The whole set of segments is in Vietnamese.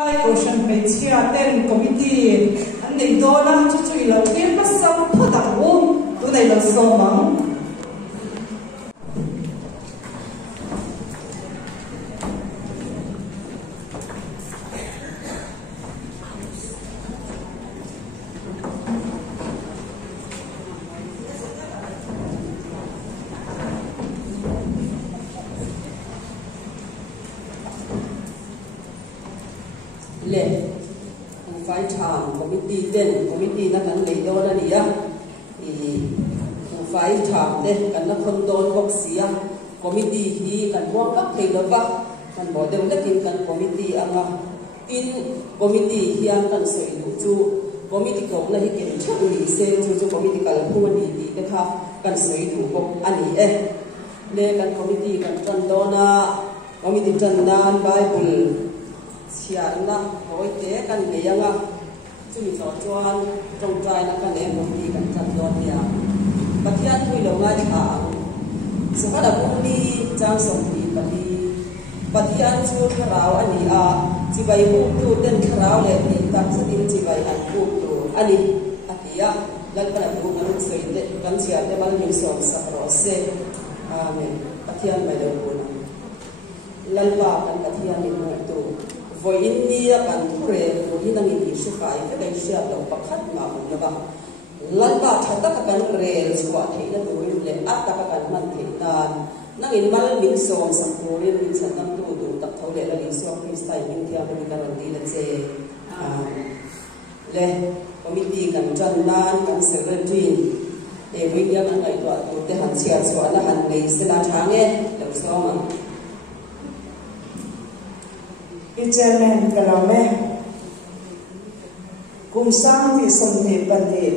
Ocean Bay chia tên committee anh định đó là chú chui là biết bắt sao phát đặc vụ tụi này là số bằng lệ phải chạm committee nó cần lấy đó là gì á thì phải chạm đây cần nó không đồn bốc xí á committee thì cần mua cấp thì đó vậy cần bỏ đều đất thì cần committee ăn à tin committee thì ăn cần sửa đủ chu committee cũng là cái kiện chắc lý xem chu committee cần không ăn gì cái thà cần sửa đủ bốc ăn gì ấy nên cần committee cần chân đó na committee chân na Bible sian na hoi te kan le anga chumi so chuan trong trai na kan em đi kan chat don ya pathian thui lo ngai tha so ka da bu ni chang som ni pathian chu kharau ani a chi bai bu tu ten kharau le ni tak sa din chi bai an bu tu ani atia lan pa bu na sei te kan sia te mal ni so sa ro se amen pathian mai lo bu na lan pa kan pathian ni mo tu voi India kan thre tu hi nang ni su khai fe kai sia lo pakhat ma mu na ba lan ba thata ka kan rel chwa thei na tu le atta ka kan man thei nan nang in mal min som sam tu rin min san nam tu du tak thau le la li so kristai min thia ka kan ron di la che le committee kan chan nan kan secretary e ring ya kan ai tu te han sia chwa na han nei se la thange lo so ma Chairman Kalame cùng sang thì sông thì bận hết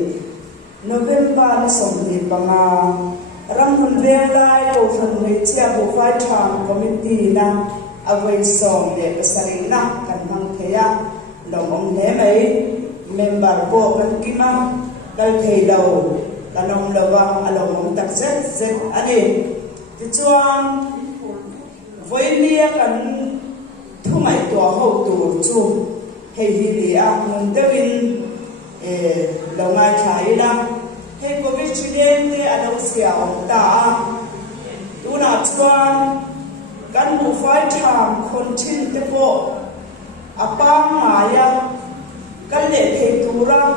November là sông thì bằng răng hồn về lại bộ phận người chia bộ phái tham committee na avay sông để cái sari na kan hang thea lòng ông thế mấy member bộ kan kima dal thei đầu là nông đầu và lòng ông đặc chất anh ấy thì chuan với nia kan thu mai tua hậu tu chu hay vì muốn tiêu in lâu ngày trái là hay có biết chuyện đen thì anh đâu xẻo ta tu nào chuan căn bộ phải tham con chín tế bộ apang maya căn lệ thầy tu ra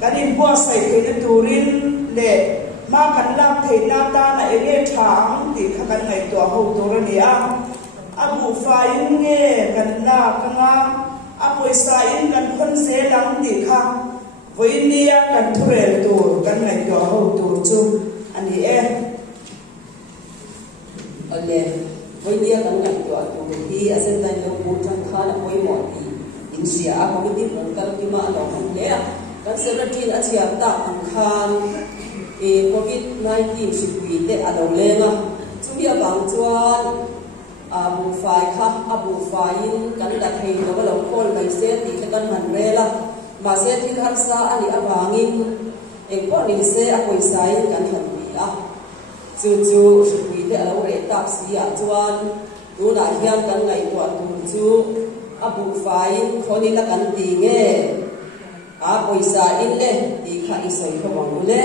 căn in bua sai thầy tu rin lệ mà căn làm thầy na ta na ế thang thì căn ngày tua hậu tu ra nè abu fain nge kan la kanga apoi sain kan khon se dang di kha voinia kan thurel tur kan ngai to ho tur chu ani ole voinia kan ngai to tu hi asen dai lo bu chang kha na poi mo ti in sia ko mi ti mon kal ti ma lo han le kan se ra tin a chia ta an khan covid 19 shipwi te alo lenga chu ya bang chuan abu fai kha abu fain kan da thei lo lo khol bai se ti kan man rela ma se thil har sa ani awangin ko ni se a poi sai kan han bi a chu shui te alo re tap si a chuan tu na hian kan ngai to tu chu abu fain khoni la kan ti nge a poi sa in le ti kha i soi ko bang le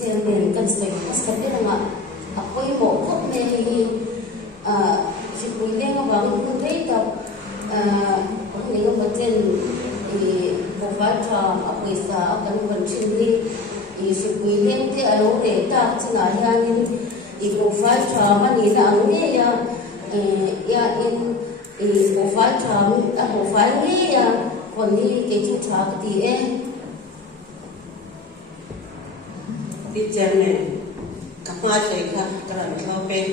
Chairman kan soi pasal dia nak apa yang kok ni si punya orang itu kita ni orang macam membaca apa isa akan mencuri si punya dia alo kita cenah yang membaca mana ni ya membaca apa ni yaคนนี้เกี่ยวกับชาติที่เจนเนี่ยกับมาเลยค่ะกระนั้นเขาเป็น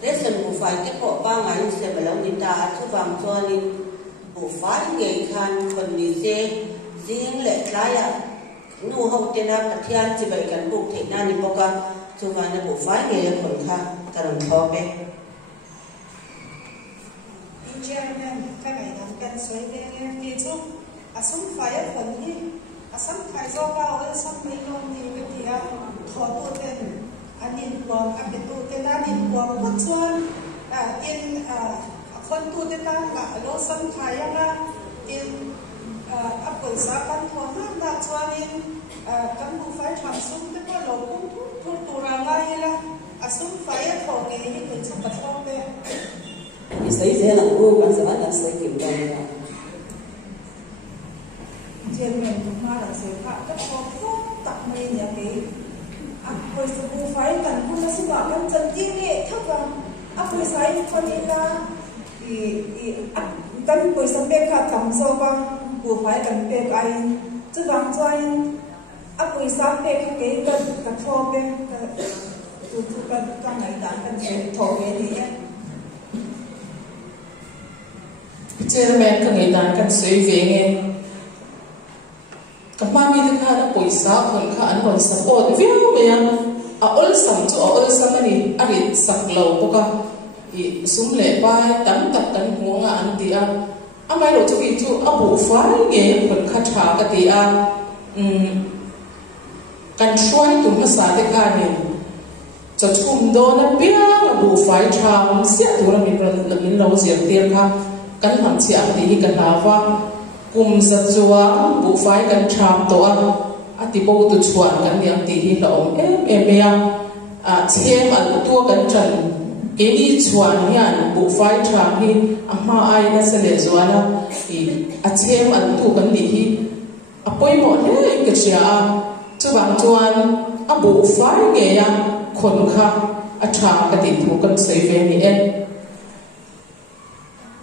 เรื่องส่วนบุฟายที่พอป้างานเสร็จไปแล้วนิตาทุกบางส่วนนี้บุฟายเกี่ยคันคนนี้เจริงเล็กไรอ่ะนู่เขาเจนับกับที่อันจะไปกันบุกเทน่านี่พอกทุกวันนี้บุฟายเกี่ยคนค่ะกระนั้นเขาเป็นที่เจนเนี่ยถ้าไงทำกันสวยเด่นที่ชุบสุ่มไฟคนนี้สุ่มไฟโซ่เก่าสุ่มไม่ลงนี่ก็ที่ขอตัวเต้นอันนี้กวางอันเป็นตัวเต้นอันนี้กวางพุทธชวนอิน คนตัวเด็กกันละเราสังขายยังนะอินอัปเปิลสากันทวนน่าชวนอินกันบุไฟทำซุ้มเด็กก็หลงทุกตัวรางไงละซุ้มไฟของเงี้ยเป็นชุดกระทงเด็กมีใส่เสื้อหนังรูปกันสมัยนั้นใส่เก็บได้ละเจียนเหม็นมาหลังเสียผ้าก็พอตักไม่เนี่ยเก๋ไปสบู่ไฟกันคุณละสิบาทกันจันจีเนี่ยเท่ากันไปใส่คนนี้ละกันไปสเปกค่ะทำโซ่บ้างบูไฟกันเปกไอจะบางใจไปสเปกเก๋กันกับทอเปกทุกกันกันไหนด่านกันเสร็จทอเก๋ดีเจอแม่กันไหนด่านกันสวยเวงกับมามีลูกค้าปุ๋ยสาวคนข้าอันวันสักโอดวิวเมียอัลซัมจู่อัลซัมนี่อริสักเหล่าพวกสุ่มเล่ไปตั้งตัดตั้งหัวงานตีไม่รู้ทุกทีบูฟ้าเงี้ยคนข้าชากตีกันช่วยตุ่มภาษาเด็กกันเนี่ยจะชุ่มโดนเบี้ยบูฟ้าชาเสียตัวเรามีเราเสียเตียนค่ะกันหลังเสียตีกันลาวกุมสัจวะบุไฟกันชามตัวติโบตุชวนกันยังตีที่เราเมียเชื่อมันตัวกันจันเกี่ยชวนยันบุไฟชามที่มาไอ้นั่นเสด็จวะนะเชื่อมันตัวกันดีที่ป่วยหมดเลยก็เชื่อจุบันจวนบุไฟเงียคนข้าชามกันติดถูกกันเสียเวนี่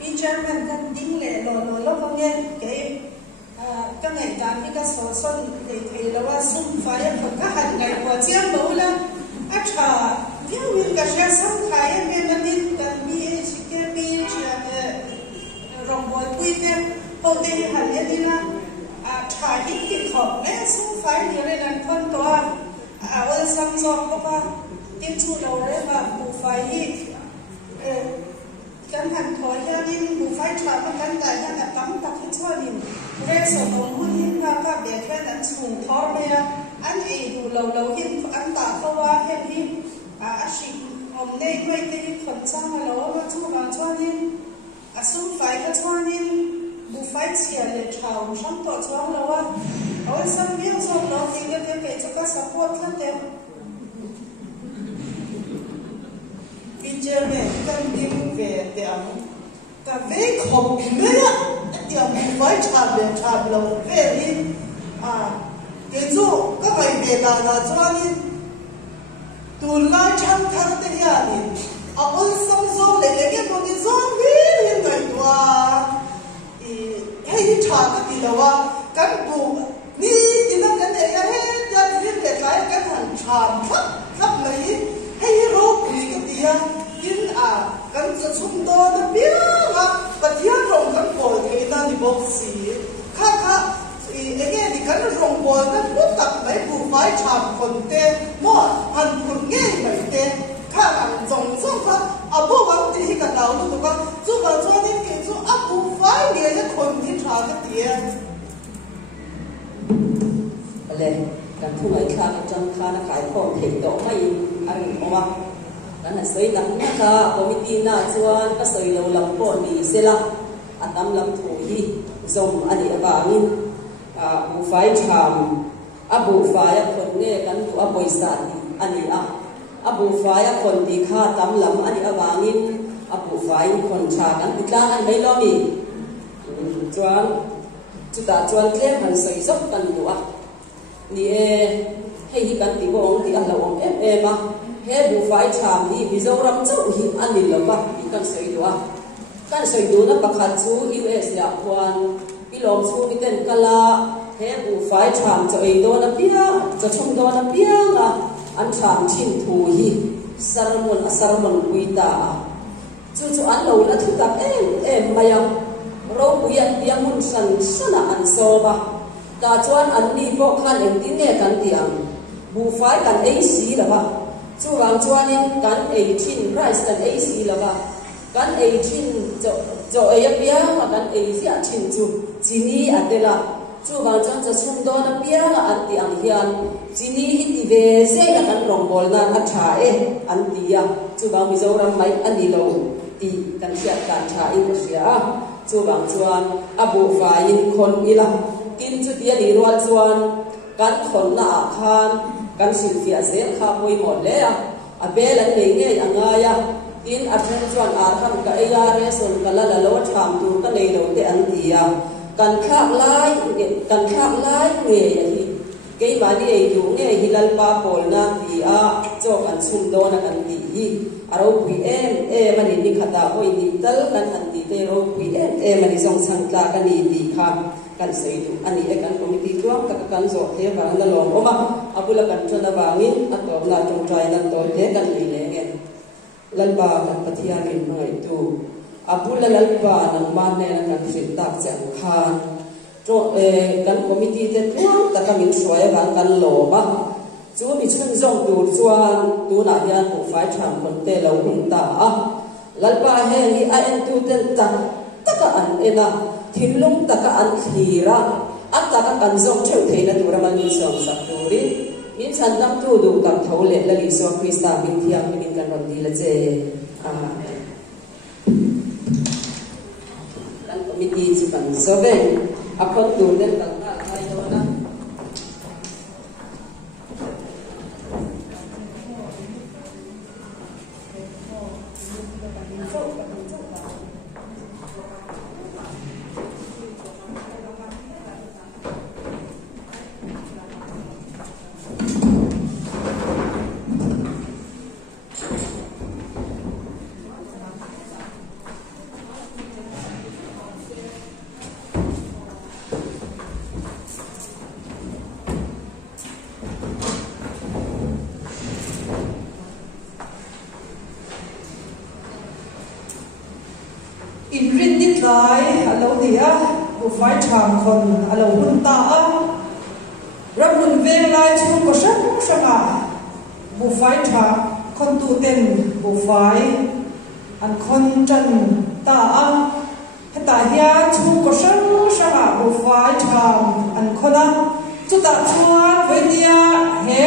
อีเจอร์มันกันดิ้งเลยโลแล้วก็เนี่ยเก๋ก็ไงจานที่ก็สอนส้นเลยแล้วว่าซุ่มไฟคนก็หันไงพอเจียมรู้แล้วชาเที่ยววินกับเชียร์สังขายเป็นมันดิ้นกันมีชิคเก้มีเชียร์รองบอยปุ้ยเนี่ยพอได้หันเนี่ยนี่นะชาดิ้งติดขอบแม่ซุ่มไฟเดี๋ยวเลยนั่นคนตัววันซ้ำซ้อนก็ว่าดิ้งชูเราได้แบบปูไฟกันหันถอยยาดินบุไฟฉาบกันแต่ยันตั้มตักที่ช่วยดินเรศสมหุ่นหินราคาเบียดแค่นั้นสูงท้อไปอันเอดูเราหินอันตาเพราะว่าเห็นหินอาชีพในด้วยที่คนสร้างเราว่าช่วยช่วยดินซุ้มไฟก็ช่วยดินบุไฟเสียเลยชาวช่างต่อช่วยเราว่าเอาสัมเบี้ยวส่งเราที่ก็จะเกิดจะก็สปอร์ตกันเต็มอินเจอร์เมนกันดิ้งเวเดียมกับเวกขบเมื่อเดียมไว้ชาเบียชาเราเวนี่เดี๋ยวจู่ก็ไปเบียดาจวนนี่ตุลาช่างทั้งเดียนี่อัลซัมโซเล็กๆพวกนี้ซ้อมวิ่งยังไงตัวให้ชาก็ดีแล้วว่ากันบุนี่ที่นั่นกันเองให้ยันที่เด็กหลายกันหันชามครับเลยให้รู้คุยกันดียินกันจะชุ่มโดนเบี้ยปะเทียนลงกันโผล่ที่นั่นที่บอกสีข้าเงี้ยที่กันลงโผล่กันปุ๊บตักไปปูไฟชามคนเต้หม้อหันคนเงี้ยไม่เต้ข้าหลังจงส่งข้าพวกวันที่กันเราดูตัวจู่กันจู่นี่กินจู่ปูไฟเนี่ยจะคนที่ชากันเตี้ยอะไรกันทุกไอ้ข้ากันจังข้านะขายของเทคโตไม่อะไรออกมากันน่ะสวยดังนะคะคอมมิตี้น่าชวนก็สวยเราลำปอนดีเสละอัตตำลำถูฮีจมอันนี้บางินบุไฟชามบุไฟคนเนี่ยกันตัวบริษัทอันนี้บุไฟคนดีค่าตำลำอันนี้บางินบุไฟคนชากันติดล้างอันไม่ล้อมีจวนจุดตาจวนเคลื่อนหันใส่ซบกันตัวนี่ให้กันตีบองตีอันละองมาเฮ้บุไฟชามนี่มิโซรัมเจ้าหินอันนี้ละวะที่กันใส่ดูกันใส่ดูนะประคัตชูUSละควันพี่ลมชูพี่เต้นกะลาเฮ้บุไฟชามจะไอโดนเปียจะชมโดนเปียนะอันชามชินทูฮีสารมุนกุยตาจู่อันเราละทุกกับมายังเราบุยันยังมุนสันสนะอันโซบะกาจวนอันนี้พวกขันเองที่เนี่ยกันเตียงบุไฟกันสีละวะจู่บางจวนนี่กัน18 price กันสีละวะกัน18จะเปียมากันสีอันชินจู่จีนี่อันเดละจู่บางจวนจะชุ่มโดนเปียอันเตียงเฮียนจีนี่ฮิตเวเซ่กันรองบอลนั้นอัฐาอันเดียจู่บางมิโซรัมไม่อันนี้เรา ti kan sia kan tha in sia chu bang chuan abu fa in khon ila tin chu dia ni rual chuan kan khon na khan kan sil fia zel kha poi mo le a bel an nei nge anga ya tin a then chuan ar khan ka ya re son kala la lo tham tu ka nei lo te an ti ya kan khak lai nge ya hi ke ma ni ei tu nge hilal pa pol na ti a cho kan chum do na kan ti hi aro pm mani ni khata hoi ni tal kan han ti te ro pm mani song sang tla kan ni ti kha kan sei tu ani e kan committee tu ka kan zo te ba na lo oma apula kan chana bangin ato na tong trai na to te kan ni le nge lalba kan pathia min noi tu apula lalba nang ma ne na kan fit tak chang khan to kan committee te tu ta ka min shoi ban kan lo ba chu mi chun zong tu chuan tu na hian ku fai tham kon te lo hun ta lalba he ni a en tu ten tang taka an ena thinlung taka an khira at taka kan zong theu theina tura man min som sak turi min chan dam tu du kam thole la li so krista min thiam min kan ron di la che kan committee chi kan so ve akon tu den kan ta ai do na in rin dit lai alo dia bu fai tham khon alo hun ta ram hun ve lai chu ko shanga bu fai tha khon tu ten bu fai an khon chan ta heta hia chu ko shanga bu fai tham an khona chu ta chuan với dia he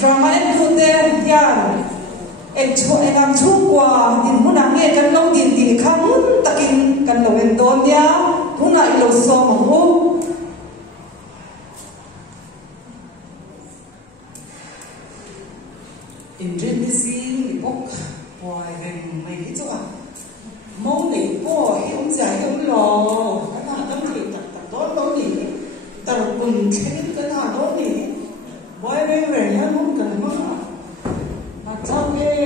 drama en tu ten hian em ang chu qua tin huna nge kan lo din ti kham takin kan lo en don ya huna I lo so ma ho in rin ni sin ni bok hoài ren mai hi chu a mo nei po hi ông giải ông lo cái nào tâm thì tập đó đó ni tar bun chen cái nào đó ni boy ren ren ya muốn cần mà sao cái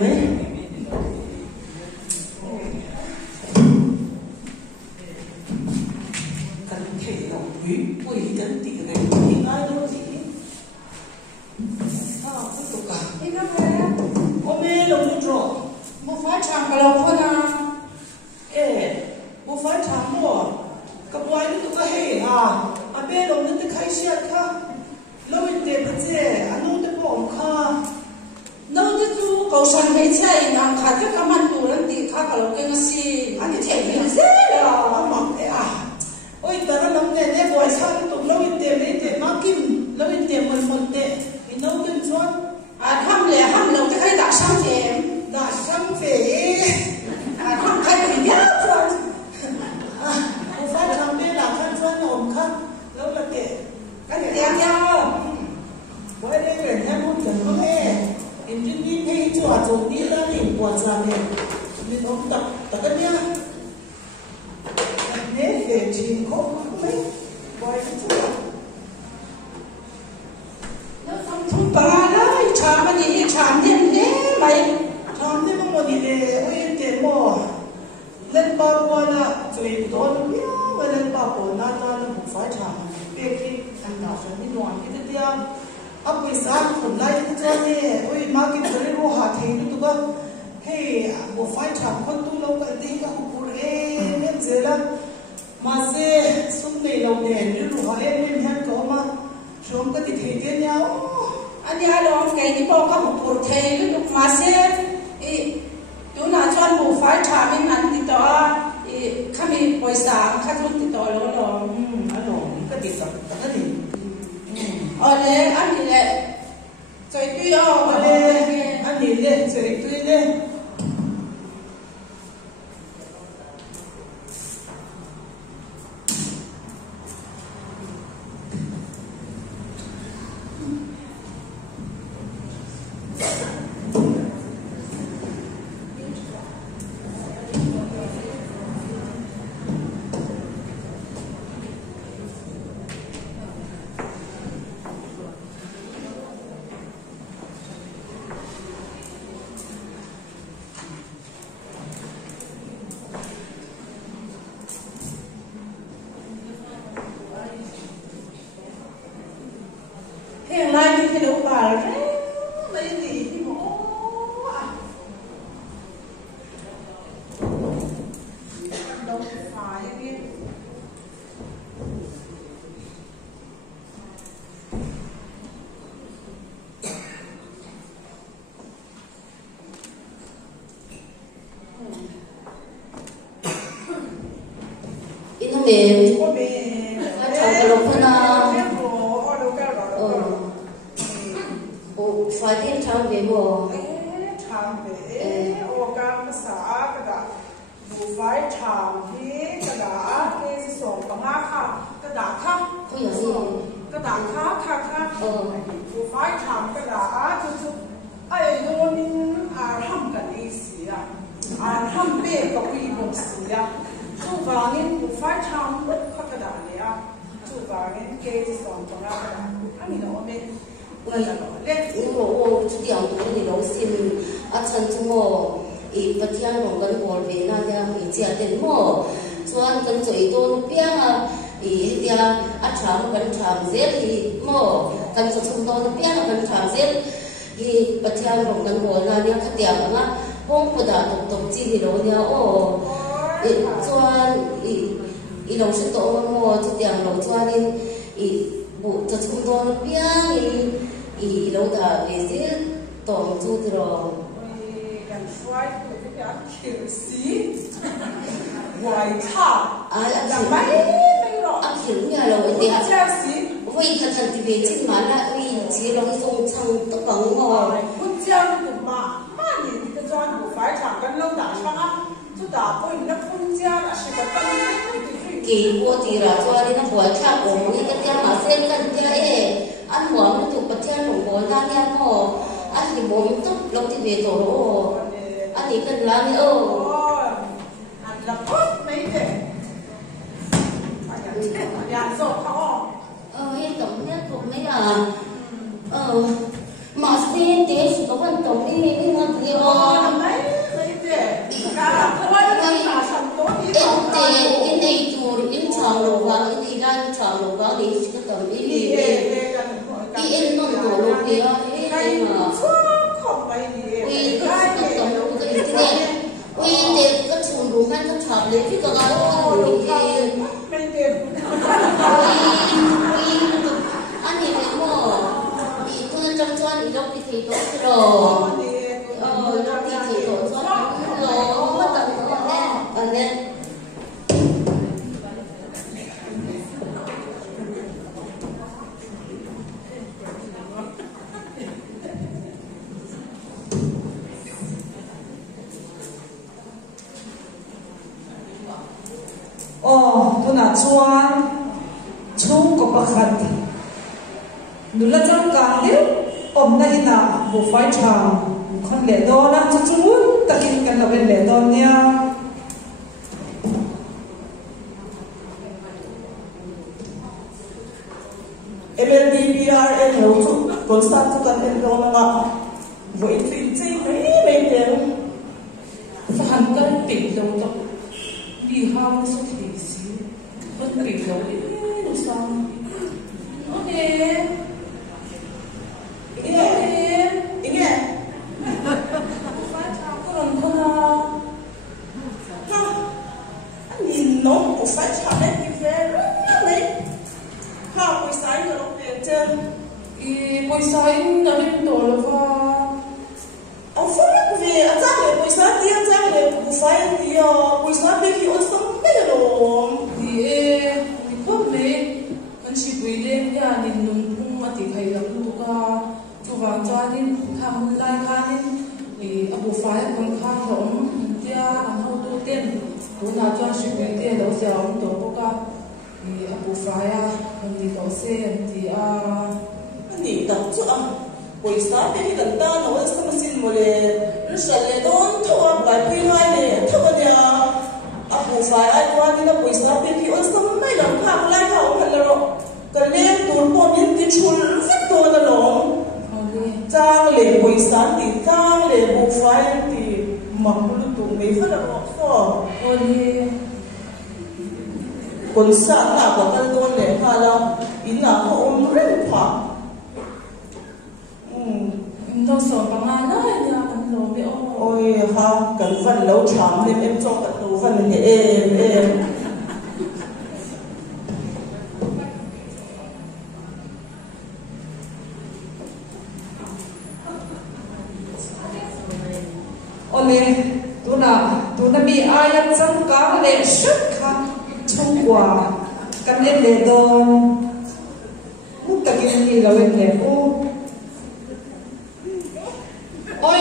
mấy cần thể lòng quý quý đến tỷ này thì ai đâu gì sao không tục cả Ini kan saya ôm mê lòng nó trọ mau fai tham kalau kau nak một phải tham mua cái bói nó tụi cái hay à bé lòng nó tự khai xe khá lâu ít tiền mà chứ anh nó tự bỏ khá nấu cái tu cầu san hay chơi ngang khát cái cam ăn tu lần đi khát kalau cái nasi anh đi chơi cái gì à mà ôi ta nó lắm này nè bói sang tụi lâu ít tiền mà kim lâu ít tiền một tệ thì nấu cái chuột ham lâu cái đặt sang chém đã sang về ham cái gì nhá rồi một phải tham bé là khăn chuột ổn khá lâu là tệ cái gì đẹp nhau bói đây người nhà muốn cần có nghe em chỉ biết thấy chùa dùng đi ra thì quả già này nên ông tập cái nhá nếu về thì không mấy bói cái chùa chúng ta đấy chả mà gì chả nên thế mày tham thế mà một đi để ôi tiền mò lên bao qua là chơi đó nó biết mà lên bao của nó cũng phải tham cái anh nào phải đi loạn cái thứ kia áp bây giờ còn lại cái chỗ này ôi mà cái chỗ này nó hạ thế nó tụi con hey bộ phải tham con tu lâu cái gì cái cụ em dễ lắm mà dễ xuống này lâu đèn nó hạ em hắn có mà xuống cái thì thế nhau anh đi alo cái đi bao các một cuộc thế lúc mà sẽ tu na chọn bộ phải tham mình ăn thì đó kami poisa khát lúc thì đó lo ano cái gì cái gì ole anh đi lệ rồi tuy anh đi lên chơi tuy lên thì đâu bà đấy mấy gì thì mỏ đâu phải cái Ino mềm có mềm chào cái lồng phân à phải tiên chào về mồ chào về ô cam sa cái đó bu phải chào thì cái đó cái sổ bằng á cái đó khác có gì cái đó khác bu phải chào cái đó chút ai luôn ham cái gì à ham bê cái quy mô gì chú vào nên bu phải chào cái đó này chú vào nên cái sổ bằng á anh nhìn nó bên nhưng mà ô chút điểm tuổi thì nó xin chân chung mồ ý bắt thiên đồng gần bồi về na dia ý chia tiền mồ chuan gần rồi tôi biết ý dia chạm gần chạm giết thì mồ gần cho chúng tôi biết gần chạm giết ý bắt thiên đồng gần bồi na dia khát điểm á không có đã tục chi thì nó dia ô chuan ý lòng sẽ tổ mồ chút điểm lòng chuan ý bộ cho chúng tôi biết ý lâu đã về giết tổng chú rồi Right, look at Kirsi. White top. Kiểu nhà rồi thì vì thật thật thì về trên má là vì chỉ lòng dùng thằng tất bằng ngồi. Quân trang của mà nhìn cái doanh của phải chẳng cần lâu đã sang á. Chú đã quên nó quân trang là sự vật tâm kỳ bộ thì là cho đi nó buổi cha của những cái trang mà xem cái ấy ăn muỗng nó chụp bật trang của buổi ra nha nó ăn thì muốn tốt lâu thì về tổ đồ anh ấy cần làm anh là tốt mấy thế nhà sổ không hiện tổng nhất cũng mấy là mà xem thế chỉ có phần tổng đi mấy ngon thì mấy thế cả quay là sản tốt đi in đây chùa in tròn lầu vàng in thì ra tròn lầu vàng đi cái tổng đi in non tổ lầu kia cái mà không phải gì vì cái tổng lầu cái này vì để cái chùa đủ ngăn cái tròn đấy chứ còn cái mấy thế anh nhìn thấy mò thì tôi trong cho thì đâu thì thấy tốt rồi đâu thì thấy tốt rồi mất tận rồi nên tôi là chuan chung có bác khát nụ là chẳng càng liu ôm na ina bu phải chàng con lệ đo na chú chú muốn ta kinh cần là bên lệ đo nha MLDPR hiểu chú còn sao chú cần em đâu mà với phim chi mấy đều phản cân tỉnh lâu tập đi ham số thị xí vẫn tỉnh lâu đâu sao ok Inge phải chào có lòng con à anh nhìn nó cũng phải chào đấy thì về đấy ha buổi sáng rồi nó về trên buổi sáng ở bên tổ là ông phải về anh ra để buổi sáng đi anh ra để buổi sáng thì buổi sáng đi thì ông sống cái gì rồi thì không đấy anh chỉ buổi đêm nhà nhìn nung cũng mà thì thấy là cũng có chú vàng cho nên tham lai khai nên thì abu phải còn khai giống dia anh hậu tu tiên cũng là cho chỉ buổi đêm đâu giờ ông tổ có thì abu phải còn thì tổ xe thì anh tập chứ buổi sáng thì gần ta nó sẽ xin một lệ nó sẽ lệ đón thua lại quy hai lệ thua cái buổi phải ai qua thì nó buổi sáng thì ông sẽ mấy lần tham lai khai ông hành rồi cái lệ tuần qua những cái chuột rất多的龙trang lệ buổi sáng thì trang lệ buổi phải thì mặc luôn tụ mấy phát là rõ còn sáng là có cái tôn lệ hà là in là họ ôm rất phẳng đâu sổ bằng ai đấy nhà cần đồ bị ôi ha cần phần lâu chạm nên em cho cả đồ phần này em ôi tu na bị ai chẳng cả để sức khá chung quả cần nên để đồn lúc ta kia đi là bên để ô ôi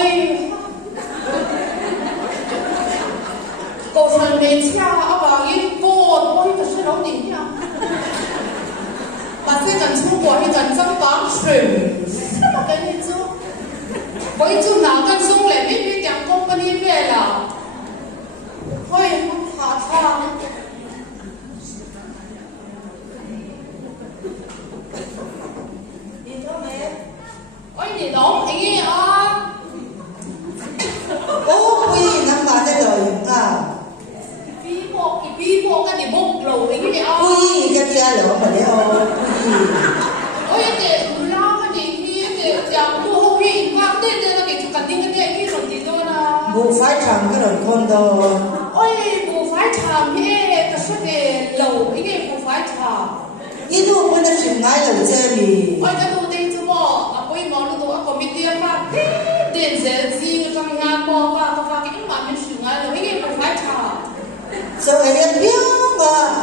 cổ phần về cha ở bảo yên vô ôi thật sự đâu đỉnh nha mà sẽ cần chung quả thì cần trong bám sừng sao mà cái gì chứ với chú nào cần sung lại biết biết chẳng company về là thôi thả thả ôi đi đóng anh ấy à ô quy nắm mà đây rồi à bí bộ cái gì bốc lầu anh ấy à quy cái kia lỡ mà đấy ô ôi để lao cái gì thì chẳng tu hậu vị mà tên đây là cái chủ cần tiếng cái rồi gì đâu là bộ phải chẳng cái rồi con đồ ôi bộ phải chạm hết cái số cái lầu anh ấy bộ phải chạm ít thôi con đã chịu ngay là chơi mì ôi cái đồ đây chứ bộ à ôi món đồ có biết tiền mà tiền dễ gì cái trong nhà bộ và cái mà mình chịu ngay là anh ấy bộ phải chạm sau này em biết mà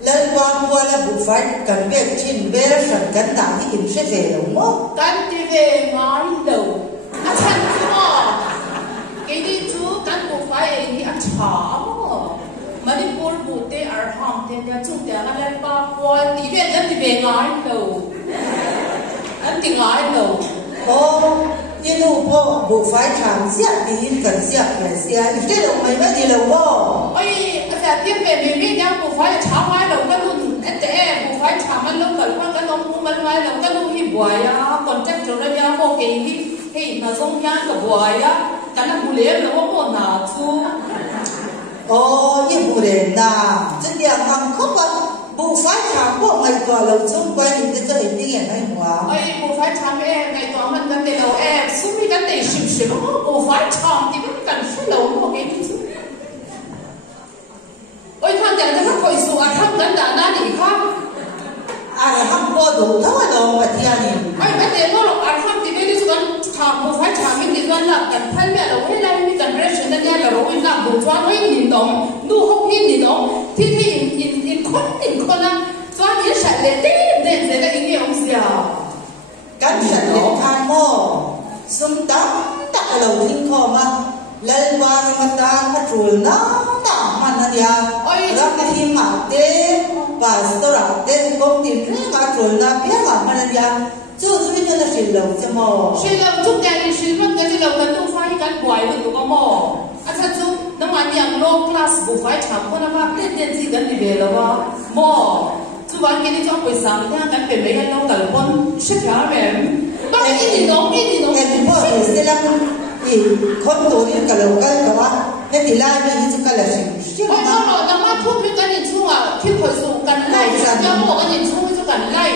lần qua mua là bộ phải cần biết chín bé là sản cần đảng thì sẽ về đúng không cần đi về ngay lầu à chẳng chứ bộ cái đi chú cần bộ phải đi ăn chả mà đi mua bộ tê ở hòm tê nhà chung tê cái lên ba quan đi về ngay lầu anh đi ngay lầu ô như đâu bộ phải chẳng xét thì cần xét phải xét thì cái đồng mấy đi đâu bộ ôi giờ tiếp về mình biết nhau bộ phải chả ngay lầu cái luôn anh tê bộ phải chả mà lúc gần qua cái ông cũng bên ngoài lầu cái luôn hi buổi á còn chắc chỗ đó nhau bộ cái hi mà giống nhau cái buổi á cái là buổi lễ là bộ nào chú ô như bộ đền na chân địa hàng khóc á bộ phải chẳng bộ ngày qua lầu chung quay thì cái chơi tiếng này hay quá ôi bộ phải chả em ngày đó mình đang để lầu em xuống đi cái để xịn bộ phải chả thì biết cần xịn lầu bộ cái gì ôi thằng chẳng thấy coi số à thằng gần đã na đi không à hàng bộ đủ thấu đâu mà thiên này ôi cái để nó lộc à thằng thì bây giờ chúng ta bộ phải chả mình đi gần là cần phải mẹ lầu cái này mình cần rest nên nhà lầu cái làm bộ choáng cái nhìn động nu không nhìn động thì in con à choáng những sợi lệ để cái ý nghĩa ông già cắn sạch đến than mò sum tắm tắc lầu thiên kho mà lên qua mà ta mà chuột nó tạm mà nó dia rất là khi mà thế và tôi đã đến công ty rất là chuột nó biết là mà nó dia chưa thấy như là xịn lầu cho mò xịn lầu chút nhà đi xịn mất cái lầu cần tu phải cần quậy được có mò anh thật sự nó mà miệng low class bộ phải chạm con nó mà tiền gì cần đi về là ba mò chú bạn kia đi cho buổi sáng nha cần về mấy cái nông cần con xếp cả về bác cái gì đó em thì bữa thì sẽ làm thì con tôi đi cả lầu cái đó em thì lại đi cho cái là xịn ôi nó rồi nó mà thuốc cái nhìn chung à thiết hồi dù cần lại cho bộ cái nhìn chung cho cần lại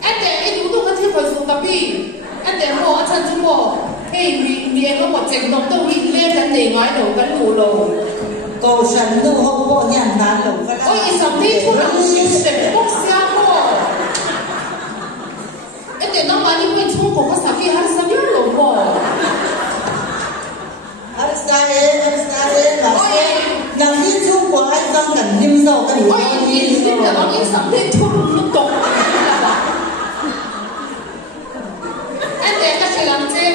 anh để anh đúng cái thiết hồi dù cà phê anh để bộ anh chân chung bộ hey mi em có một trình độ tôi đi lên cái để nói đầu cái đủ lầu cầu sẵn đâu không có nhàn tán lầu cái đó ôi sao đi thuốc nào xịn xịn bốc xa bộ anh để nó mà những người chung của các sản phẩm hắn sao biết lầu bộ anh sai là làm đi chung của anh đang cần nghiêm dầu cái ôi nhìn xem là nó những sản phẩm thuốc nó tục anh để các cái làm gì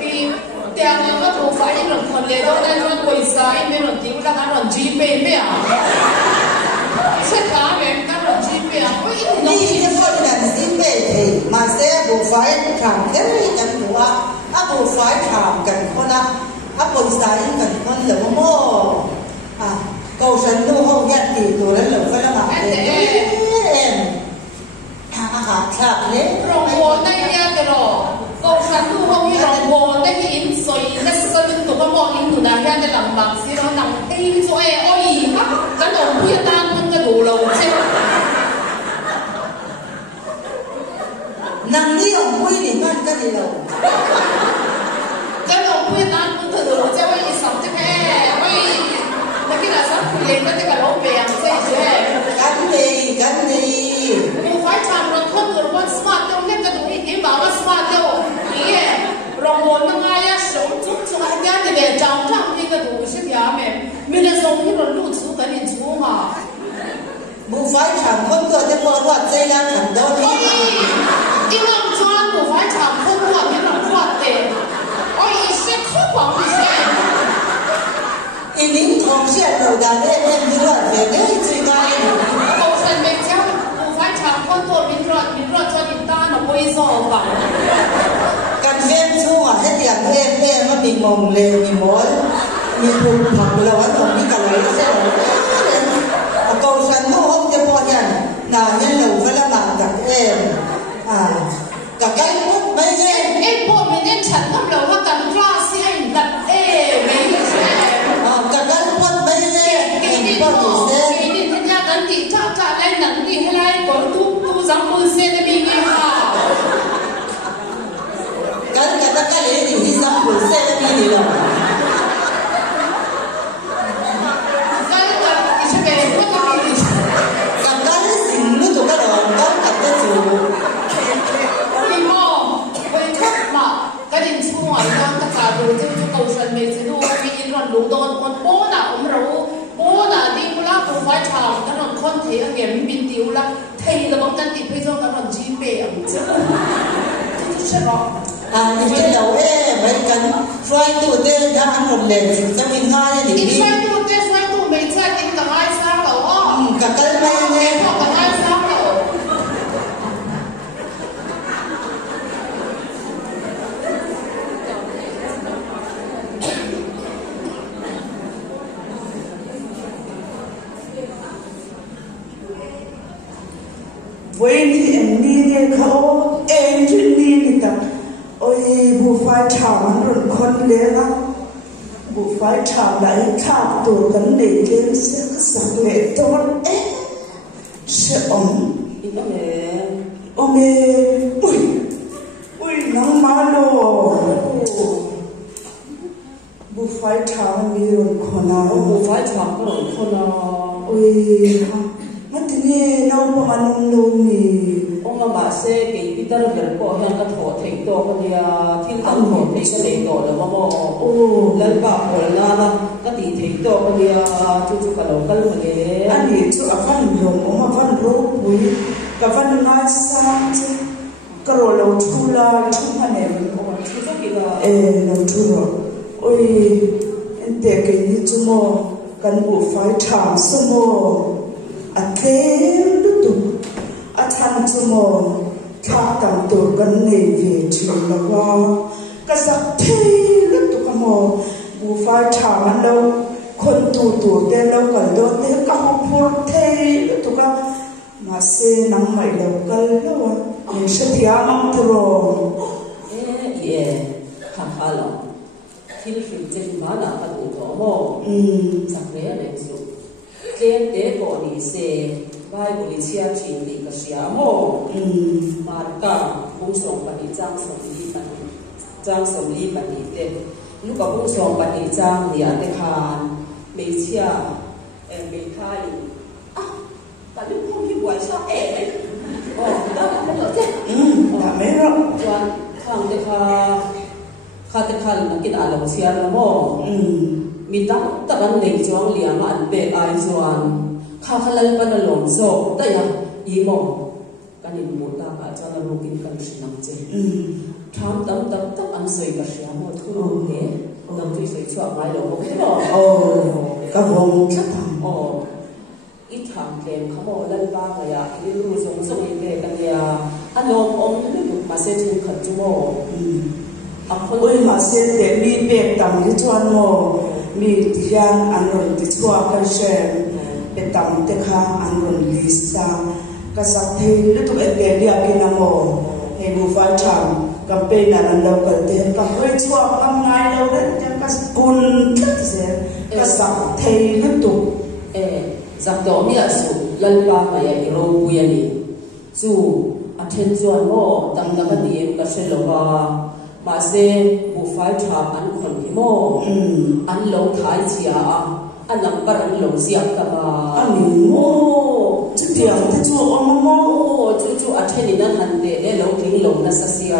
thì tiền nó không phải là phần lệ đâu nên nó quay sai nên là tiếng là cái lần GP mấy à sẽ cả về cái lần GP à đi cái phần là GP thì mà sẽ buộc phải làm cái gì cần của buộc phải làm cần con quay sai cần con là mô cầu sẵn đâu không nhận thì tôi đã lỡ phải làm em chạp đấy rong buồn đây nha cái rồi cầu sẵn tu không như rong buồn đây thì in soi cái sợi lưng tụi con mò in tụi nàng ra cái lòng bạc xí nó nằm in cho em ôi cái đầu bia tan hơn cái đồ lầu chứ nàng đi ở quê thì con cái gì đâu liền cái cái lỗ bèn dễ dễ cái gì một phải chạm rồi không được quan smart đâu hết cái đồ ý bảo cái smart đâu ý rồi một năm ai á sống chúng anh nhá thì để trắng trắng đi cái đồ sẽ giá mình là sống như rồi lụt xuống cái điện xuống mà bộ phải chạm không được thì bỏ loạt dây đang thẳng đâu đi đi làm choan bộ phải chạm không được thì làm loạt tiền ôi sẽ không bảo gì sẽ ý nín không sẽ đầu đàn em đi loạt về đấy chơi ngay cậu sẽ make theo bộ phải chạm không được mình rồi cho mình ta nó quay giò vào cần em chung à hết tiền em mà mình mong lề mình muốn mình buồn hoặc là vẫn còn đi cả lấy xe cầu sân thu không cho bọn nhân là nhân đầu phải là làm gặp em cả cái phút mấy em bộ mình em chẳng thâm đầu hoa cần ra si anh đặt mấy cả cái phút mấy cái đi thế nha cần thì trả lại nặng thì hay lại có tu dám buôn xe để mình nghe vào cái lấy thì dám buôn xe để mình đi đâu cầu sân mình sẽ đua vì còn đủ đòn còn bố đã đi qua cũng phải chào các bạn con thấy anh em mình tiêu là thầy là bóng chân thì bây giờ các bạn chỉ về ở chứ sẽ rõ thì biết đâu mấy cái xoay tụ tên đã ăn một lần thì cho mình ngay thì đi xoay tụ mình sẽ tính cả ai sao đâu cả cái này nghe cả ai sao đâu với em đi khâu em chuyên đi tập ôi bu phải chạm rồi con lẽ lắm bu phải chạm lại khác tuổi cần để lên sẽ sạc lệ tốt sẽ ổn ôm ui nắng má lô bu phải chạm vì rồi con nào bu phải chạm rồi con nào ui mà thế này đâu có ăn lâu nhỉ ông mà sẽ cái Peter gần có hàng cái thổ thành to cái thiên thần thổ thành cái này to là mà lần bảo hồi cái tỷ thành to cái chú cái đầu cái này anh ấy chú ở văn lồng ông văn rô bùi cái văn ngay sang chứ cái rồi lâu chú là chú mà này chú rất kỹ là lâu chú rồi ôi anh để cái như chú mò cần buộc phải chạm số mò thêm lúc tụ thằng chú mò khác tầm tổ gần này về trường là vào cái giặc thế lúc tụ cái mò buộc phải chạm ăn đâuคนตัวเต้เรากันโดนเต้ก็หัวพูดเท่แล้วตัวก็มาเสนังใหม่เรากันแล้วเนี่ยเสียมั่งตัวข้างๆเราที่ฟิลเจนมาหน้ากันตัวโมสักเรื่องอะไรสุดเจ้าเด็กคนนี้เสใบบริเชียชินดีกับเสียโมมาร์ก้าบุ้งส่งปฏิจ้างสมรีปฏิเต้ลูกกับบุ้งส่งปฏิจ้างเนี่ยเด็กขานไม่เชื่อไม่ไทยแต่ลูกพ่อพี่บวยชอบไหมแล้วไม่หรอเจ๊ไม่หรอกจวนข้างเด็กข้าเด็กขานนักกินอะไรเชียร์ละโมมีตั้งแต่วันเด็กจวงเลี้ยงมันเบกไอจวนข้าขลังปันหลงโซ่แต่ยังยี่โมกันยินหมดตาอาจารย์ลูกกินกันสินังเจทำตั้งอันสวยกับเสียหมดทุกคนเนี่ยน้ำที่สวยชอบไม่หลงไม่หรอกก็วงชัดอีทางเกมเขาบอกเล่นบ้างเลยที่รู้ส่งเด็กกันเนี่ยอันลมนี่ถูกมาเสียถึงขันจุโมอุ้ยมาเสียเด็กมีเบ็ดต่ำที่ชวนโมมีที่ยันอันรุ่นที่ชัวกันเชนเป็นต่ำที่ข้าอันรุ่นลิสต์ก็สักทีแล้วถูกเอ็ดเดียร์กินน้ำโมให้บูฟ้าชามกับเป็นอะไรเราเกิดเต็มกับเฮ้ยชัวทำไงเราเนี่ยจะก็กุนคิดเสียก็สักทีแล้วถูกสักตัวมีอะไรสุดลันบ้ามาอย่างเราบุยนี่จู่อันเทนจวนโมตั้งแต่กันนี้ก็เชลว่ามาเซบูฟ้าชามอันคนที่โมอันลงท้ายเชีย anh number anh lâu ziak cả mà anh chú tiếng thế chú ông mô chú ở trên này nó hành để lâu kính lâu nó sa xia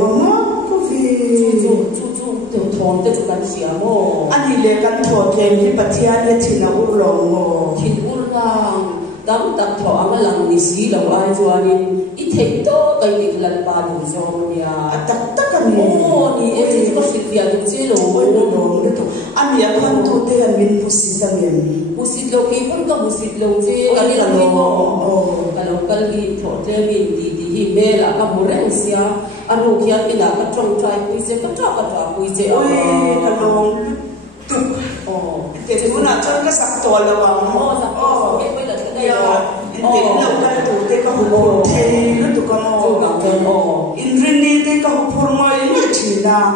vâng á có vì chú tiểu thôn để chú cần xia mô anh đi lấy căn thọ thêm thì bát thiên để thì nó u lòng mô thì u lòng đám tập thọ mà làm đi xí lâu ai cho anh ít thấy to cái gì lần ba đủ rồi nha tất cả này em chỉ có việc việc được chứ rồi anh nhớ con thu thế anh mình phụ sĩ sao vậy phụ sĩ lâu khi vẫn có phụ sĩ lâu chứ cái này là kalau kali thọ thế mình đi mê là các bố rèn xia anh lúc kia mình là các trong trai quý chế các trò quý chế ôi kalau tục cái thứ nào cho cái sạc to là bằng sạc to cái bây giờ cái đây in lâu cái tụ thế có hụt thế nó tụ con in rini thế có hụt mồi nó chỉ là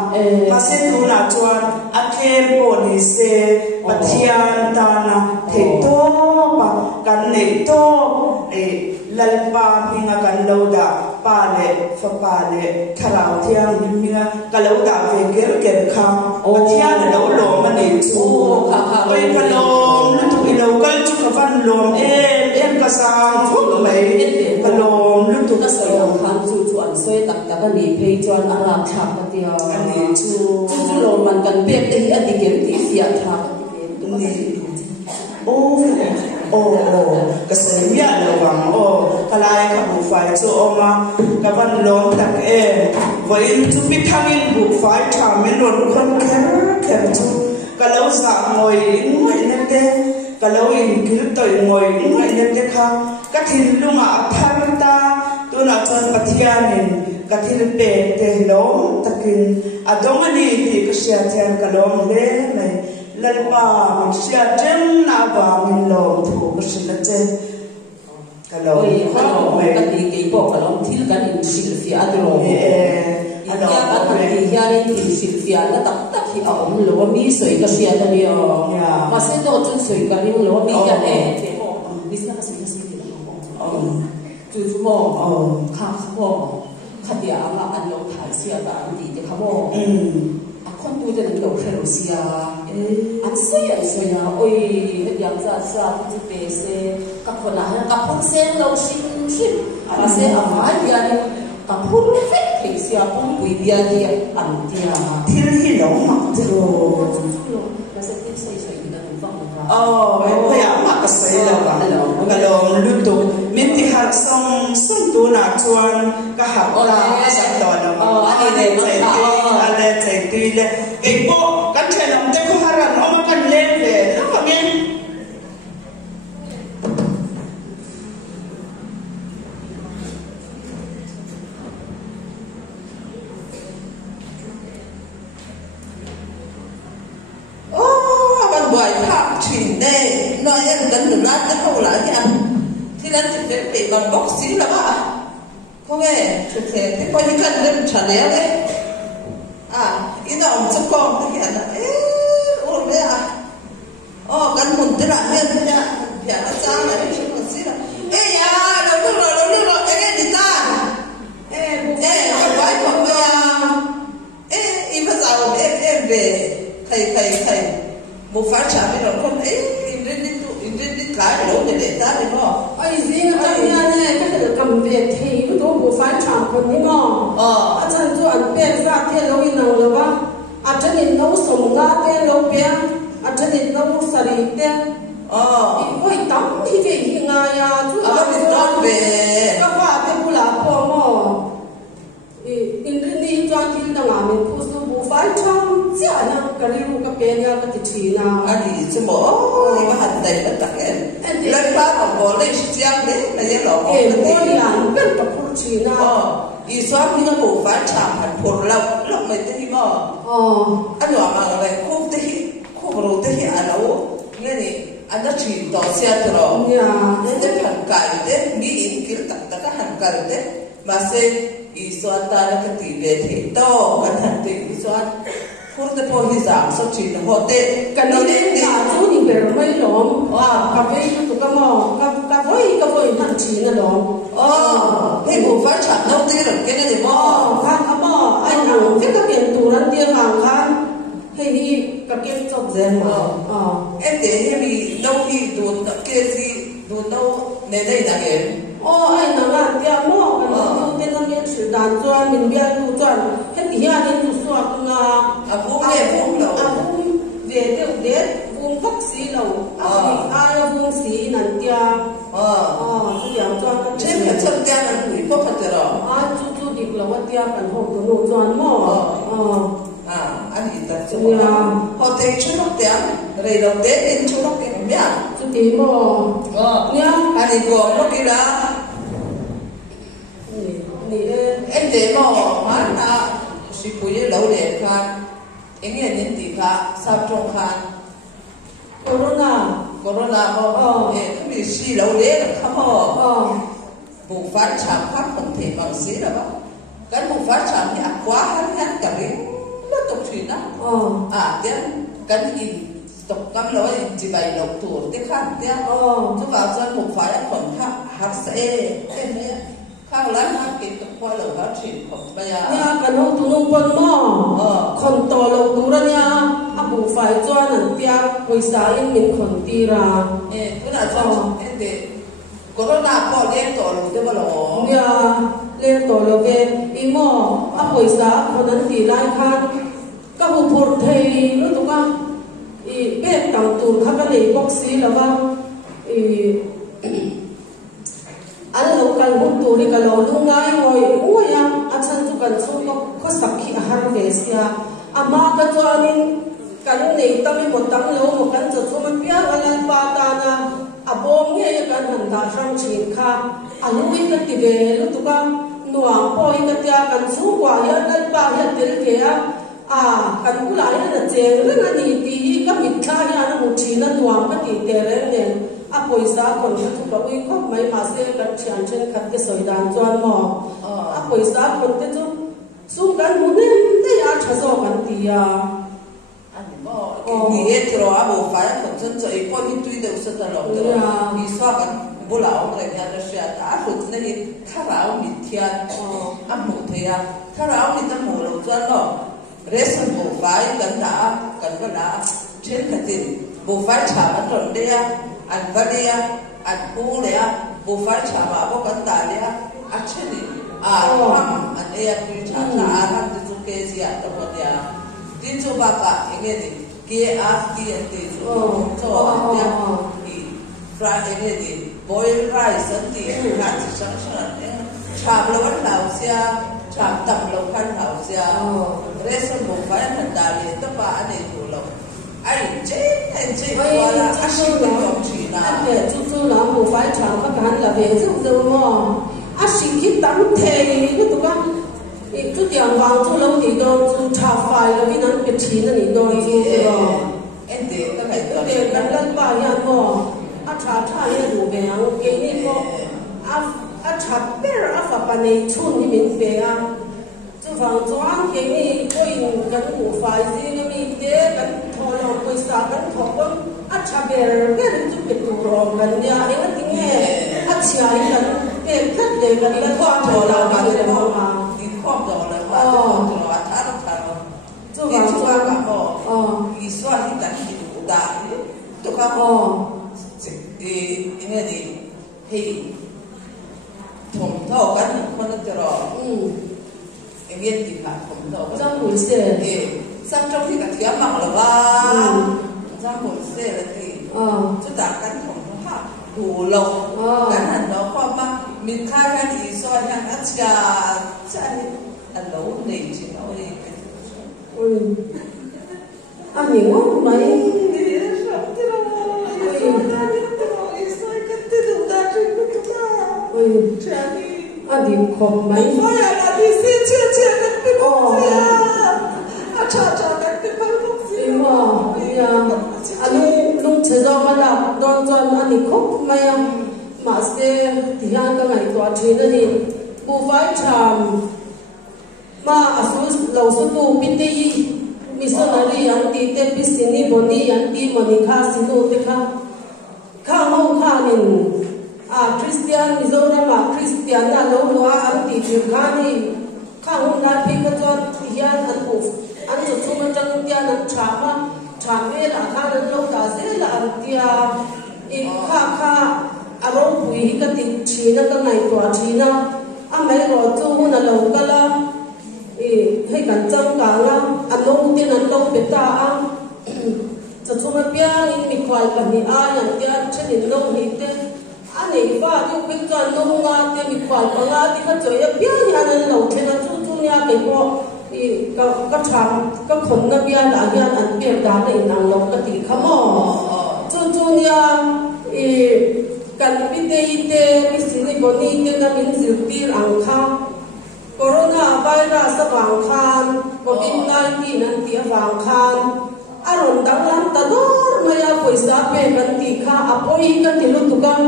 mà sẽ tụ nào cho anh em bồn sẽ bắt thiên ta na thế to ba cái này to lalpa minga kan lauda pale fa pale tharau thiang minga ka lauda ve ger kha pathian lo lo ma ni chu oi ka lom lu tu lo kal chu ka van lom em ka sang chu mai ka lom lu tu ka soi ang khan chu an soi tak tak ani phei chuan ara thak ka tia ani chu lo man kan pek te hi ati ger ti fia thak ni kasi miya lawang kalaya ka bufay so oma kaban long tak vain tu pikangin bufay chamin ron kon ker tu kalau sa ngoi nete kalau in kiltoy ngoi nete ka katin lunga tharta tu na chon pathianin katil pe te long takin adongani ti kasya tian kalong le mai lalpa mình xia trứng na vào mình lồng thủ cái sự là trên cái lồng cái gì cái bộ cái lồng thiếu cái gì xịt phía đó anh đó cái gì cái gì xịt phía nó tập thì ông lúa mì sấy cái xia đó đi mà sẽ đó chân sấy cái những lúa mì cái này thì họ biết nó sấy chú mò khát địa mà anh lồng thải xia cả anh gì chứ không mò con tôiจะนึกถึงรัสเซียอันเสียนะโอ้ยอย่างจะสาธิตเปเซกับคนละกับพวกเซนเราชิมอะไรเซอมาเดียนี่กับพวกเฟกเสียพวกวิเดียที่อันเดียที่ที่เราหมักจะรู้แล้วเซติใส่กันถูกต้องไหมครับพยายามหมักใส่แล้วก็ลองลุกตุมิตรหักส่งตัวหน้าชวนก็หักลาสักตอนแล้วอันนี้ใจตีอะไรใจตีเลยไอ้พวกกันเชนแต่ก็หารันออกกันเล่นเลยแล้วก็เนี่ยบ่อยภาพถิ่นได้น้อยอันกันหนึ่งล้านจะเข้าหลายอย่างที่นั้นจะเป็นปีบางบ็อกซี่แล้วป่ะเพราะไงสุดท้ายที่พอที่กันเริ่มฉันแล้วเลยอีน้องจะกองที่เห็นนะโอ้เลยกันหมุนตลาดเนี่ยเนี่ยอย่างนั้นจ้าอะไรที่ฉันมันสิละยาเราเลือกดิต้าไว้ผมยาอีภาษาผมเบใครบุฟเฟ่ชาไม่หรอกคนอินเดียขายไปแล้วจะเด็ดได้ไหมพ่อจริงๆจำเนี่ยก็คือกำเนิดที่ตัวบุฟเฟ่ชาคนนี้มั้งอาจารย์ตัวอันเป็นฝากที่เราอินเอาเลยว่าอาจารย์เราสมงาเตเราเปียอาจารย์เราสรีเตอีกตั้งที่เป็นยังไงตัวก็ว่าเต็มหลับพอมั้งอินเดียนี่จวนที่ต่างๆมันพูดถึงบุฟเฟ่ชาเจ้าเนี่ยก็เรียกว่าเป็นอย่างก็ติดชีนะอันนี้จะบอกนี่ก็หันใจแล้วตักแล้วป้าของบอลเลยเจ้าเนี่ยอะไรอย่างหล่อบอลนั่นเองเป็นกับพูดชีนะอีสวมนี่ก็บุฟเฟ่ชาผัดผลเราไม่ได้ที่บอกอันนี้ว่าอะไรคู่รู้ที่อันเราเนี่ยอันนั้นชีต่อเสียตลอดเนี่ยจะหันกันเด้มีอินกิลตักก็หันกันเด้มาเซอีสวนตาแล้วก็ตีเวทีโตกันหันตีอีสวนพูดแต่พอที่สามสักทีนะพอเด็กกันนี่ตาจูนี่เบลไม่ล้มกับไอ้ตุ๊กมอกับไอ้ทันทีนะล้มให้บุฟเฟ่ฉันเอาตีหลังแกนี่เลยมอครับมอไอ้หนังที่ก็เปลี่ยนตัวนั้นเดียวห่างกันให้นี่กับเก็บจบเซนมา em để em bị đâu thì đồn kia gì đồn đâu nên đây là cái anh nói là tiệm mỏ cái nó tên là miễn sử đàn doan mình biết tu doan hết thì nhà đến tu soạt là vùng về vùng đâu vùng về tiêu đến vùng bắc xí lầu ai vùng xí nằm tia chú điểm doan trên cái chân tia là mũi bốc thật rồi chú điệp là what tia cần học của nội doan mỏ anh nhìn ta chú họ thấy chú nó tia rồi đầu tết đến chú nó cái mía chú tí mỏ nhá anh đi gồm nó kia đó em để mà mà na si puye lâu để khan em nghe những gì cả sao trong khan corona mà em không biết si lâu để là không ho vụ phát chạm phát không thể bằng xí là bao cái vụ phát chạm thì quá hắn cả đấy nó tục chuyện đó tiếng cái gì tục cắm lối chỉ bày lộc thủ tiếng khác tiếng chú vào dân vụ phát còn khác hát sẽ em nhéข้าวร้านอาหารกินกับพ่อเหลือเขาฉีดผมไปเนี่ยกันน้องตุ้งปนหม้อคนโตเราดูแล้วเนี่ยอาบุไฟจ้านั่นเตียวิสาอินมินคนตีราคุณอาจารย์เด็กโควิดพ่อเลี้ยงโตเราได้บ่หรอเนี่ยเลี้ยงโตเราเองอีหม้ออาบุวิสาคนนั้นตีไล่คันก็บุพูดเทยรู้ตัวกันอีเบ็ดต่างตูนข้ากันเลยบอกสีแล้วว่าอีอันเราการบุตรตัวนี้ก็เราลุงง่ายว่าโอ้ยอาจารย์ทุกคนส่งก็สักขีอาหารเดชยาอามาก็ตัวนี้กันในตั้งไม่หมดตั้งเราหมดกันจะช่วยมันเพี้ยกันปาตานะอาบงเนี่ยกันหันตาช่างชินค่ะอันนี้ก็ติเวลุตุกันหน่วงพอยกันยากันสู้กว่ายันกันปายันเตลเกียกันกุหลาบนั่นเจงเรื่องนี้ตีก็มิดข้ายันมุชีนั่นหน่วงก็ติเตเรื่องเนี่ยอาปุยสาคนที่ถูกบอกว่าเขาไม่มาเสียกันเชียนเช่นขัดกับสอยดานจวนหมออาปุยสาคนที่จะสู้กันมุ่งเน้นได้ยาชะโซกันตีอันนี้ก็มีเอตรออาบุฟ้าคนฉันจะอีกคนที่ตุยเดือดสุดตลอดเลยมีสวากันบุหลาอะไรเนี่ยเราเสียแต่อาคนนี่ถ้าเรามีเทียนอาหมูเทียนถ้าเรามีตั้งหมูเราจวนหรอกเรสบุฟ้ากันด่ากันก็ด่าเช่นกันติบุฟ้าฉามันตรงเดียอันวัดเดียอันพูเลยบุฟ้าฉามาบอกกันตาเลยอันเช่นนี้ทำอันเดียคือฉาทำที่จุกเกษียตัวเดียที่จุบักะอย่างเงี้ยดิเกียร์ที่อันที่จุกเนี่ยอีฟรายอย่างเงี้ยดิบอยไรส์สันติการศึกษาเนี่ยชาบละวันเหล่าเสียชาบตับละวันเหล่าเสียเรสบุฟ้าหันดาลีตัวป้าอันนี้ดูเราไอ้เจ๊ว่าละอาชีพเป็นของชีนะเดี๋ยวจู่ๆเราบุไฟฉางก็หันละเบียจู่ๆมั่วอาชีพคิดตั้งเทก็ตัวกันอีกจุดอย่างวางจู่เราตีโดนจู่ชาไฟแล้วที่นั้นเป็นชีนั่นนี่โดนจู่เอ็นเด็กก็ไม่ตัวเด็กกันเล่นป่ายันมั่วอาชาเนี่ยดูเบียงเก่งนี่ก็อาชาเปร์อาฝับปนชุนที่มินเบียง就房装给你贵跟五块钱那么一点跟头了贵啥跟头跟差别跟就别多了跟呀因为今年车一跟跟那个你看着了嘛对吗你看着了嘛对吧他就房装你说你跟你多大都看因为你嘿从头跟คนนั้นจะรอเงี้ยดีค่ะผมบอกว่าจ้าหมุนเสียสักช่วงที่กระเทียมมังหรือว่าจ้าหมุนเสียเลยที่จะจากกันของภาพหูลงกันหันเราความว่ามีค่ากันอีซอยทางอัจฉริยะใช่อันเราหนีจริงเอาเองอันนี้งงไหมอันนี้คมไหมที่เชื่อกันเป็นของเสียอาชากันเป็นพันธุ์เสียว่าอันนี้ลุงเชื่อมาแล้วโดนจนอันนี้คบไหมมาเสียที่ยังก็ไม่ตัวทีนั่นนี่ผู้ไฟชามมาสู้เราสู้ดูพิธีมิสนารียันตีเตปิสินีบนียันตีมันนี่ข้าสิโนเตข้าข้าห้องข้านี่คริสเตียนมิโซรามาคริสเตียนน่ะเราว่าอันที่จุดข้านี่ข้าห้องนั้นพี่ก็จอดยันอันปุ๊บอันจุดช่วงนั้นจังยันอันชา chạm về là khá lớn lâu ta sẽ là ăn tia khá aro bùi cái tình trí nó cái này tỏa trí nó mấy rồi chú nó lâu cái là hay cần trông cả là ăn lâu tiên ăn lâu biết ta ăn cho chúng nó biết mình khoai cần thì ai nhận tiền trên đến lâu thì tiền anh ấy và yêu biết cho lâu nga tiền mình khoai bằng nga thì hết rồi biết nhà nên lâu trên nó chú nhà cái bộ thì các chạm các khổng nó biết là nhà ăn biết đã để năng lâu cái gì không chú nhà cần biết đây biết gì này bọn này tên là mình giữ tiền ăn khang corona virus vàng khan COVID-19 nanti vàng khan aron danglan tador maya poisa pe ganti kha apoi ka tilu tukam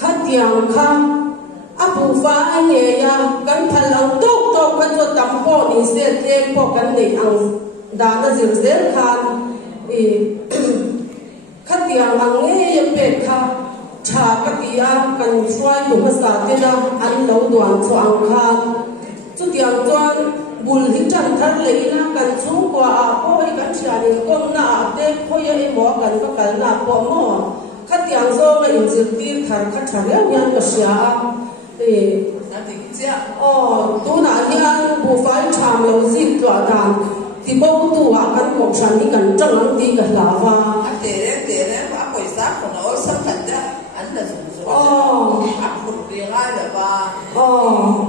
khatiang kha abu fa anye ya kan phalang tok kan so tampo ni se te po kan nei ang da na zir khan khatiang ange ya pe kha cha ka tia kan swai tu ma sa te na an lo duan so ang khan chu tiang chuan bul hi chan thar leina kan chu kwa a poi kan chani kom na te khoi e mo kan ka kal na po mo khatiang zo la in zir tir thar kha thar yan ka sia na ti chia tu na hian bu fai cham lo zit twa dan ti bo tu wa kan ko chan ni kan chang ang ti ka la wa te re ba poi sa ko na o sam khan da an da zu a ku ri ga da ba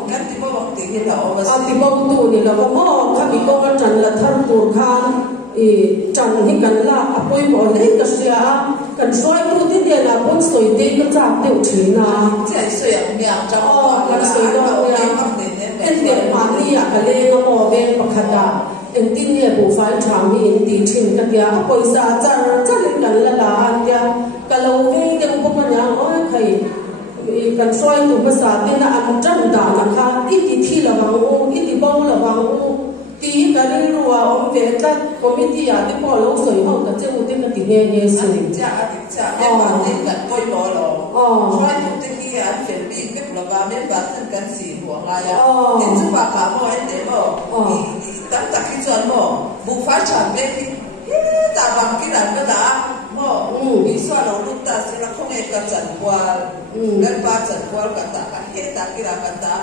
kan ti bo bang ti hi la o ba ti bo tu ni la ba mo kha bi ko ka chan la thar tur khan chan hi kan la apoi bo le ka sia kan soi tu ti de la bon soi te ka cha te chi na chai soi ang nya cha kan soi do ya en de ma ni ya ka le no mo be pakhata en tin ye bu fai cham mi en ti chin ka ya apoi sa char kan la an ya ka lo ve de ko pa nya oi khai kan soi tu ma sa te na an chan da na kha ti thi la wang o ti bo la wang o ti ka ri ruwa om ve ta committee ya ti po lo soi ho ka che u te ka ti ne su cha e ba te kan koi bo lo soi tu te ki an fe bi ke la ba me ba tan kan si ho nga ya ti chu ba ka mo en de mo tan ta ki chuan mo bu fa chan me ki ta bang ki ran ka da mo bi swa lo lu ta si la khong e ka chan kwa gan ba chan kwa ka ta ka he ta ki ra ka ta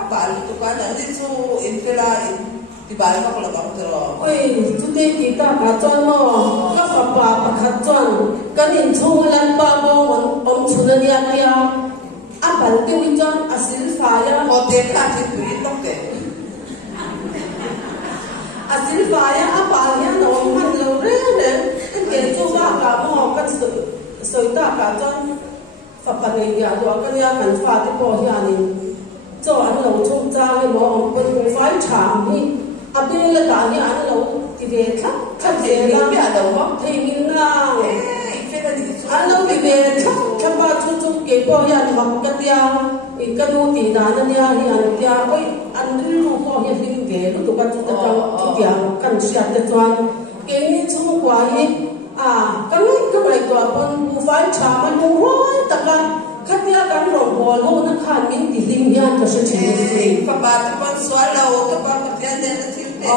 a ba lu tu ka na ni chu in fe la ti ba ma ko la ba tro oi tu te ki ta ka chuan mo ka pa khat chuan kan in chung lan pa mo om chu na nia tia a bal te wi chuan a sil fa ya o te ka ti pu in tok te asil faya apa ya no man lo re ke chu ba ka mo ka soi ta ka chon fa pa nei ya do ka ya kan fa ti po ya ni cho an lo chung cha ni mo on ko fai cham ni a be la ta ni an lo ti ve kha je la ya do mo thei min na fe la ni an lo ti ve kha ba chu ke po ya ni ma ka tia ka nu ti da na ya ni an tia oi an ri ru po ya hin ge lu tu ka chu ta chu tia kan sia te chuan ke ni chu kwa hi ka mai to pon bu fai cha ma lu ro ta ka khatia kan ro bol ho na khan min ti ling yan ka se chi si fa ba ta pon swa la o ta pa ka ya den ti te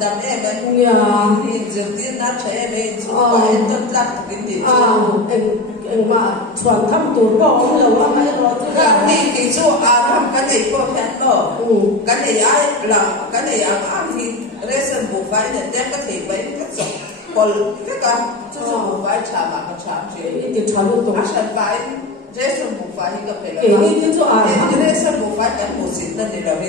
da me ba ya ni je ti na che me chu ba en ta ta ti ti en ma chuan tham tu bo lo wa mai ro chu ka ni ti chu a tham ka nei po phan lo ka nei ai la ka nei a am ti reason bu fai ne te ka thei bai ka so pol ka ka chu bu fai cha ma ka cha che ti chuan lu tu a shan fai reason bu fai ka pe la ke ni ti chu a reason bu fai ka mu sin na ni la ri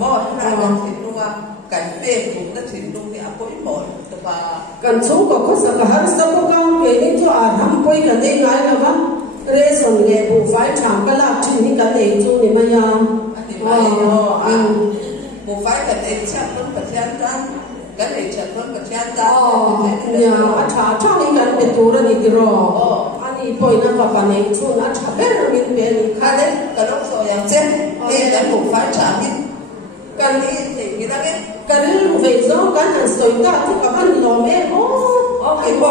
mo na ka ti lu wa kan pe tu na ti lu ni a po i mo ta ba kan chung ko sa ka har sa ko ka ke ni chu a ham poi ka nei ngai la ba reason ge bu fai cham ka la chi ni ka nei chu ni ma ya bu fai ka nei cha pun pa thian tan ka nei cha pun pa thian ta ya a cha ni kan pe tu ra ni ti ro ani poi na pa pa nei chu na cha be min be ni ka le ka lo so yang chen e ka bu fai cha min kan ni te ni da ke kan lu ve zo kan an soi ta chu ka han lo me okay po